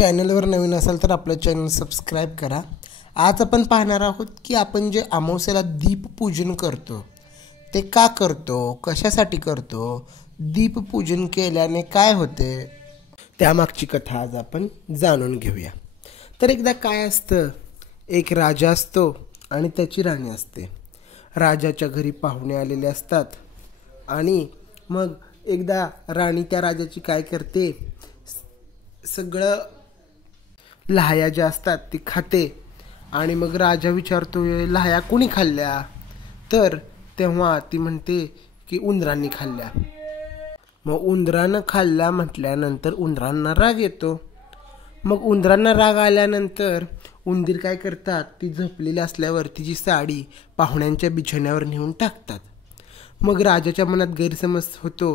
चॅनलवर नवीन असाल तर आपलं चॅनल सबस्क्राईब करा। आज आपण पाहणार आहोत की आपण जे अमावस्येला दीपपूजन करतो ते का करतो, कशासाठी करतो, दीपपूजन केल्याने काय होते, त्यामागची कथा आज आपण जाणून घेऊया। तर एकदा काय असतं, एक राजा असतो आणि त्याची राणी असते। राजाच्या घरी पाहुणे आलेले असतात आणि मग एकदा राणी त्या राजाची काय करते, सगळं लाह्या ज्या असतात ती खाते आणि मग राजा विचारतो, लाह्या कोणी खाल्ल्या? तर तेव्हा ती म्हणते की उंदरांनी खाल्ल्या। मग उंदरानं खाल्ल्या म्हटल्यानंतर उंदरांना राग येतो। मग उंदरांना राग आल्यानंतर उंदीर काय करतात, ती झोपलेली असल्यावर तिची साडी पाहुण्यांच्या बिछाण्यावर नेऊन टाकतात। मग राजाच्या मनात गैरसमज होतो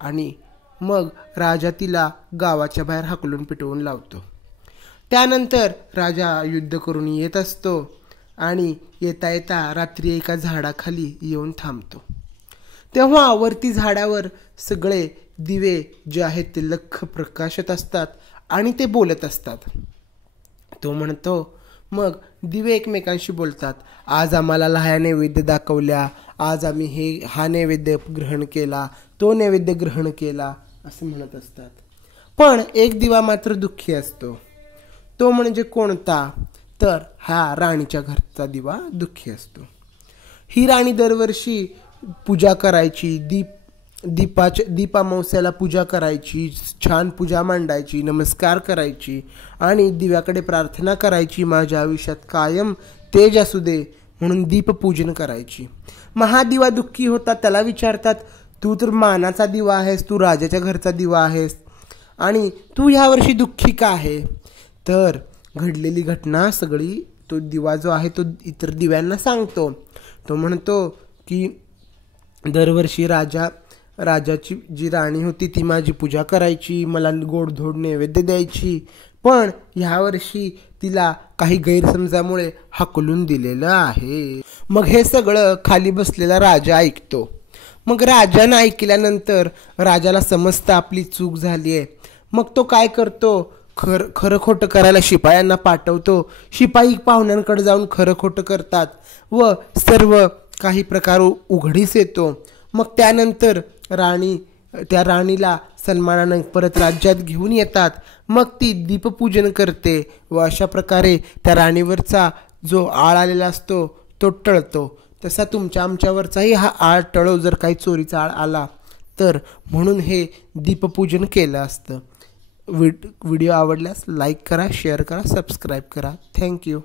आणि मग राजा तिला गावाच्या बाहेर हाकलून पिटवून लावतो। त्यानंतर राजा युद्ध करून येत असतो आणि येता येता रात्री एका झाडाखाली येऊन थांबतो। तेव्हा वरती झाडावर सगळे दिवे जे आहेत ते लख्ख प्रकाशत असतात आणि ते बोलत असतात। तो म्हणतो, मग दिवे एकमेकांशी बोलतात, आज आम्हाला लाह्या नैवेद्य दाखवल्या, आज आम्ही हा नैवेद्य ग्रहण केला, तो नैवेद्य ग्रहण केला असं म्हणत असतात। पण एक दिवा मात्र दुःखी असतो। तो म्हणजे कोणता? तर हा राणीच्या घरचा दिवा दुःखी असतो। ही राणी दरवर्षी पूजा करायची, दीपामावस्याला पूजा करायची, छान पूजा मांडायची, नमस्कार करायची आणि दिव्याकडे प्रार्थना करायची, माझ्या आयुष्यात कायम तेज असू दे म्हणून दीपपूजन करायची। मग हा दिवा दुःखी होता, त्याला विचारतात, तू तर मानाचा दिवा आहेस, तू राजाच्या घरचा दिवा आहेस आणि तू ह्या वर्षी दुःखी का आहे? तर घडलेली घटना सगळी तो दिवा जो आहे तो इतर दिव्यांना सांगतो। तो म्हणतो की दरवर्षी राजाची जी राणी होती ती माझी पूजा करायची, मला गोडधोड नैवेद्य द्यायची, पण ह्या वर्षी तिला काही गैरसमजामुळे हाकलून दिलेलं आहे। मग हे सगळं खाली बसलेला राजा ऐकतो। मग राजानं ऐकल्यानंतर राजाला समजतं आपली चूक झाली आहे। मग तो काय करतो, खरं खोटं करायला शिपायांना पाठवतो। शिपाई पाहुण्यांकडे जाऊन खरं खोटं करतात व सर्व काही प्रकार उघडीस येतो। मग त्यानंतर त्या राणीला सन्मानानं परत राज्यात घेऊन येतात। मग ती दीपपूजन करते व अशा प्रकारे त्या राणीवरचा जो आळ आलेला असतो तो टळतो। तसा आमच्यावरचाही हा आळ टळो जर काही चोरीचा आळ आला तर, म्हणून हे दीपपूजन केलं असतं। व्हिडिओ आवडल्यास लाईक करा, शेअर करा, सबस्क्राईब करा। थँक्यू।